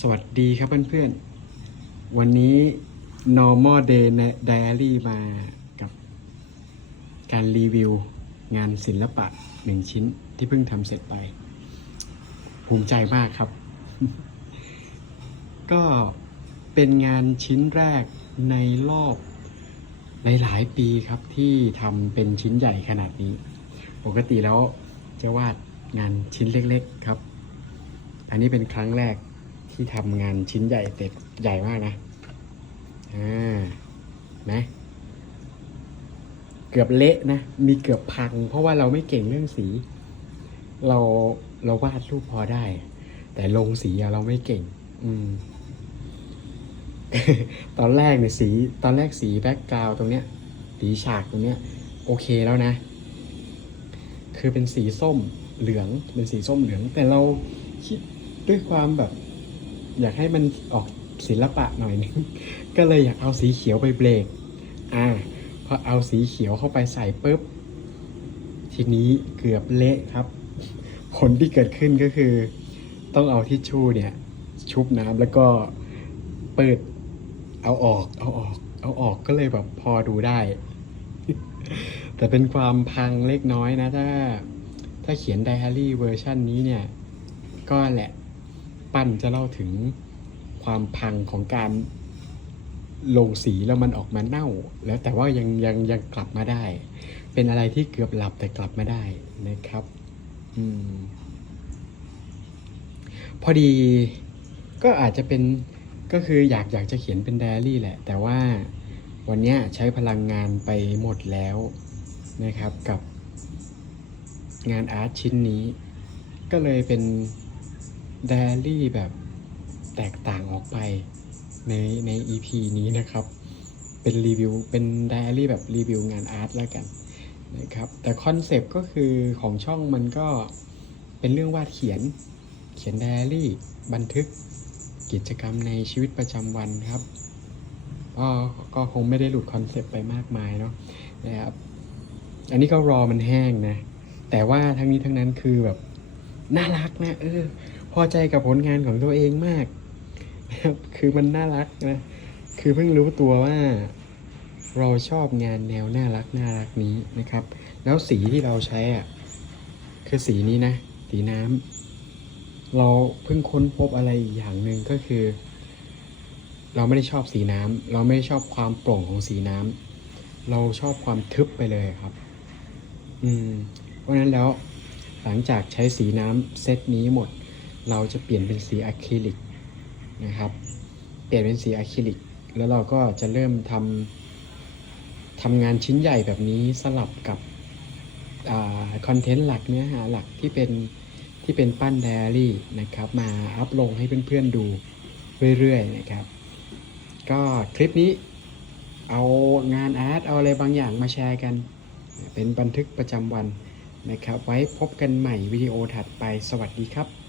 สวัสดีครับเพื่อนๆ วันนี้ normal day diary มากับการรีวิวงานศิลปะหนึ่งชิ้นที่เพิ่งทำเสร็จไป ภูมิใจมากครับ ก็เป็นงานชิ้นแรกในรอบหลายๆปีครับที่ทำเป็นชิ้นใหญ่ขนาดนี้ ปกติแล้วจะวาดงานชิ้นเล็ก ๆ ครับ อันนี้เป็นครั้งแรก ที่ทำงานชิ้นใหญ่เต็มใหญ่มากนะ อ่า นะ เกือบเละนะ มีเกือบพัง เพราะว่าเราไม่เก่งเรื่องสี เราเราวาดรูปพอได้ แต่ลงสีเราไม่เก่ง อืม ตอนแรกเนี่ยสี ตอนแรกสีแบ็กกราวตรงเนี้ย สีฉากตรงเนี้ย โอเคแล้วนะ คือเป็นสีส้มเหลือง เป็นสีส้มเหลือง แต่เราคิดด้วยความแบบ อยากให้มันออกศิลปะหน่อยนึง ก็เลยอยากเอาสีเขียวไปเบรก อ่า พอเอาสีเขียวเข้าไปใส่ปุ๊บ ทีนี้เกือบเละครับ ผลที่เกิดขึ้นก็คือ ต้องเอาทิชชู่เนี่ย ชุบน้ำแล้วก็เปิด เอาออก เอาออก เอาออกก็เลยแบบพอดูได้ แต่เป็นความพังเล็กน้อยนะ ถ้า ถ้าเขียนไดอารี่เวอร์ชันนี้เนี่ย ก็แหละ ปั้นจะเล่าถึงความพังของการลงสีแล้วมันออกมาเน่า แล้วแต่ว่ายังยังยังกลับมาได้ เป็นอะไรที่เกือบหลับแต่กลับมาได้นะครับอืมพอดีก็อาจจะเป็นก็คืออยากอยากจะเขียนเป็นไดอารี่แหละ แต่ว่าวันนี้ใช้พลังงานไปหมดแล้วนะครับกับงานอาร์ตชิ้นนี้ ก็เลยเป็น ไดอารี่แบบแตกต่างออกไปในใน EP นี้นะครับ เป็นรีวิวเป็นไดอารี่แบบรีวิวงานอาร์ตแล้วกันนะครับแต่คอนเซปต์ก็คือของช่องมันก็เป็นเรื่องวาดเขียนเขียนไดอารี่บันทึกกิจกรรมในชีวิตประจำวันครับก็ก็คงไม่ได้หลุดคอนเซปต์ไปมากมายเนาะนะครับอันนี้ก็รอมันแห้งนะ แต่ว่าทั้งนี้ทั้งนั้นคือแบบ น่ารักนะ เออ อใจกับผลงานของตัวเองมากนะครับคือมันน่ารักนะ คือเพิ่งรู้ตัวว่าเราชอบงานแนวน่ารักน่ารักนี้นะครับ แล้วสีที่เราใช้อะคือสีนี้นะ สีน้ำเราเพิ่งค้นพบอะไรอย่างหนึ่งก็คือ เราไม่ได้ชอบสีน้ำเราไม่ได้ชอบความโปร่งของสีน้ำเราชอบความทึบไปเลยครับ อืม เพราะฉะนั้นแล้วหลังจากใช้สีน้ำเซตนี้หมด เราจะเปลี่ยนเป็นสีอะคริลิกนะครับ เปลี่ยนเป็นสีอะคริลิก แล้วเราก็จะเริ่มทำทำงานชิ้นใหญ่แบบนี้สลับกับคอนเทนต์หลักเนื้อหาหลักที่เป็นที่เป็นปั้นไดอารี่นะครับ มาอัพลงให้เพื่อนๆดูเรื่อยๆนะครับ ก็คลิปนี้เอางานอาร์ตเอาอะไรบางอย่างมาแชร์กัน เป็นบันทึกประจำวันนะครับ ไว้พบกันใหม่วิดีโอถัดไปสวัสดีครับ